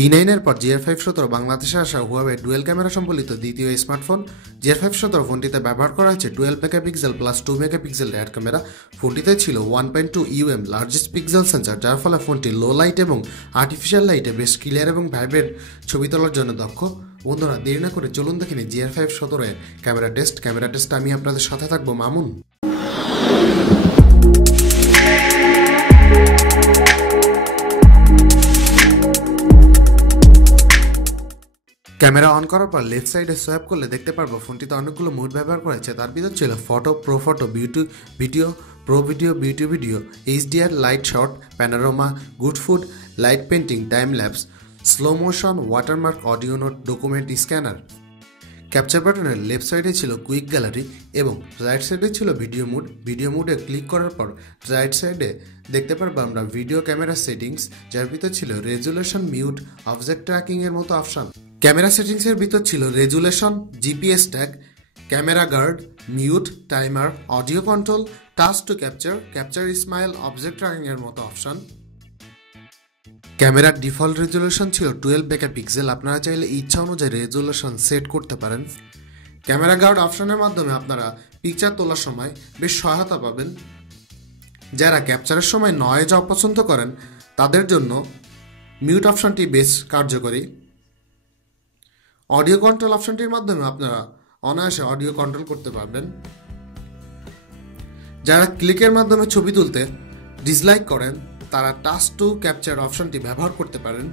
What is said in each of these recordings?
P9 এর পর GR517 বাংলাদেশে আসা হুয়াওয়ে ডুয়েল ক্যামেরা সম্বলিত দ্বিতীয় স্মার্টফোন। GR517 ফোনটিতে ব্যবহার করা হয়েছে 12 megapixel plus 2 megapixel rear camera. ফোনটিতে ছিল 1.2 UM লার্জেস্ট পিক্সেল সেন্সর, যার ফলে ফোনটি লো লাইট এবং আর্টিফিশিয়াল লাইটে বেশ ক্লিয়ার এবং ভাইব্রেন্ট ছবি তোলার জন্য দক্ষ। বন্ধুরা, দেরি না করে চলুন দেখে নিই GR517 এর ক্যামেরা টেস্ট। আমি আপনাদের সাথে থাকবো মামুন। ক্যামেরা অন করার পর লেফট সাইডে সোয়াইপ করলে দেখতে পারবো ফোনটিতে অনেকগুলো মোড ব্যবহার করেছে। তার ভিতর ছিল photo, pro photo, video, pro video, beauty video, HDR, light shot, panorama, good food, light painting, time lapse, slow motion, watermark, audio note, document scanner. Capture বাটনের লেফট সাইডে ছিল কুইক গ্যালারি এবং রাইট সাইডে ছিল ভিডিও মুড। ভিডিও মুডে click করার পর right সাইডে দেখতে পারবো আমরা ভিডিও ক্যামেরা সেটিংস, যার ভিতর ছিল রেজুলেশন, মিউট, অবজেক্ট ট্র্যাকিং এর মতো অপশন। ক্যামেরা সেটিংসের ভিতর ছিল resolution, GPS tag, camera guard, mute, timer, audio control, touch to capture smile, object tracking এর মতো অপশন। ক্যামেরার ডিফল্ট রেজুলেশন ছিল 12 মেগাপিক্সেল। আপনারা চাইলে ইচ্ছা অনুযায়ী রেজুলেশন সেট করতে পারেন। ক্যামেরা গার্ড অপশনের মাধ্যমে আপনারা পিকচার তোলার সময় বেশ সহায়তা পাবেন। যারা ক্যাপচারের সময় নয়েজ অপছন্দ করেন তাদের জন্য মিউট অপশনটি বেশ কার্যকরী। অডিও কন্ট্রোল অপশনটির মাধ্যমে আপনারা অনায়াসে অডিও কন্ট্রোল করতে পারবেন। যারা ক্লিকের মাধ্যমে ছবি তুলতে ডিসলাইক করেন তারা টাচ টু ক্যাপচার অপশনটি ব্যবহার করতে পারেন।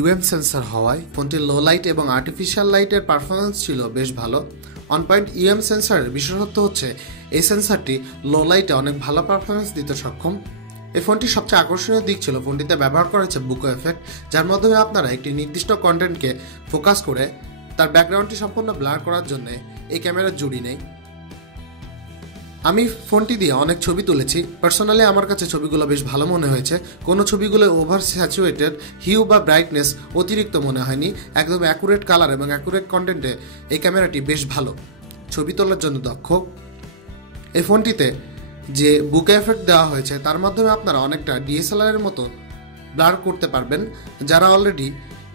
UM সেন্সর হওয়ায় ফোনটি লো লাইট এবং আর্টিফিশিয়াল লাইটের পারফরমেন্স ছিল বেশ ভালো। 1.UM সেন্সরের বিশেষত্ব হচ্ছে এই সেন্সরটি লো লাইটে অনেক ভালো পারফরমেন্স দিতে সক্ষম। এই ফোনটির সবচেয়ে আকর্ষণীয় দিক ছিল ফোনটিতে ব্যবহার করা হয়েছে বুকো এফেক্ট, যার মাধ্যমে আপনারা একটি নির্দিষ্ট কন্টেন্টকে ফোকাস করে তার ব্যাকগ্রাউন্ডটি সম্পূর্ণ ব্লার করার জন্য এই ক্যামেরার জুড়ি নেই। আমি ফোনটি দিয়ে অনেক ছবি তুলেছি। পার্সোনালি আমার কাছে ছবিগুলো বেশ ভালো মনে হয়েছে। কোনো ছবিগুলো ওভার স্যাচুরেটেড, হিউ বা ব্রাইটনেস অতিরিক্ত মনে হয়নি। একদম অ্যাকুরেট কালার এবং অ্যাকুরেট কন্টেন্টে এই ক্যামেরাটি বেশ ভালো, ছবি তোলার জন্য দক্ষ। এই ফোনটিতে যে বুকে এফেক্ট দেওয়া হয়েছে তার মাধ্যমে আপনারা অনেকটা DSLR এর মতো ব্লার করতে পারবেন। যারা অলরেডি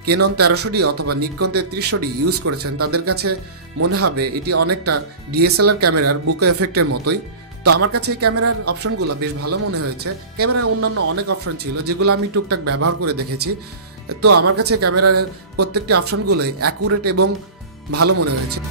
ক্যানন 1300D অথবা নিকন 3300D ইউজ করেছেন তাদের কাছে মনে হবে এটি অনেকটা DSLR ক্যামেরার বুকো এফেক্টের মতোই। তো আমার কাছে এই ক্যামেরার অপশনগুলো বেশ ভালো মনে হয়েছে। ক্যামেরার অন্যান্য অনেক অপশন ছিল যেগুলো আমি টুকটাক ব্যবহার করে দেখেছি। তো আমার কাছে ক্যামেরার প্রত্যেকটি অপশনগুলোই অ্যাকুরেট এবং ভালো মনে হয়েছে।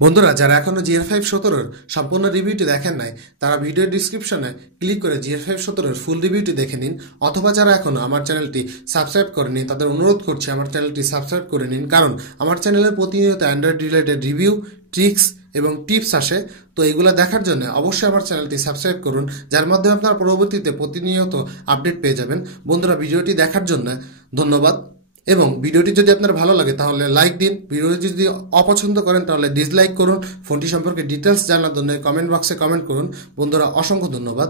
বন্ধুরা, যারা এখনো GR517 সম্পূর্ণ রিভিউটি দেখেন নাই তারা ভিডিও ডিসক্রিপশনে ক্লিক করে GR517 ফুল রিভিউটি দেখে নিন, অথবা যারা এখনো আমার চ্যানেলটি সাবস্ক্রাইব করেনি তাদের অনুরোধ করছি আমার চ্যানেলটি সাবস্ক্রাইব করে নিন, কারণ আমার চ্যানেলে প্রতিনিয়ত অ্যান্ড্রয়েড রিলেটেড রিভিউ, ট্রিক্স এবং টিপস আসে। তো এগুলো দেখার জন্য অবশ্যই আমার চ্যানেলটি সাবস্ক্রাইব করুন, যার মাধ্যমে আপনারা পরবর্তীতে প্রতিনিয়ত আপডেট পেয়ে যাবেন। বন্ধুরা, ভিডিওটি দেখার জন্য ধন্যবাদ এবং ভিডিওটি যদি আপনার ভালো লাগে তাহলে লাইক দিন। ভিডিওটি যদি অপছন্দ করেন তাহলে ডিসলাইক করুন। ফোনটি সম্পর্কে ডিটেলস জানার জন্য কমেন্ট বক্সে কমেন্ট করুন। বন্ধুরা, অসংখ্য ধন্যবাদ।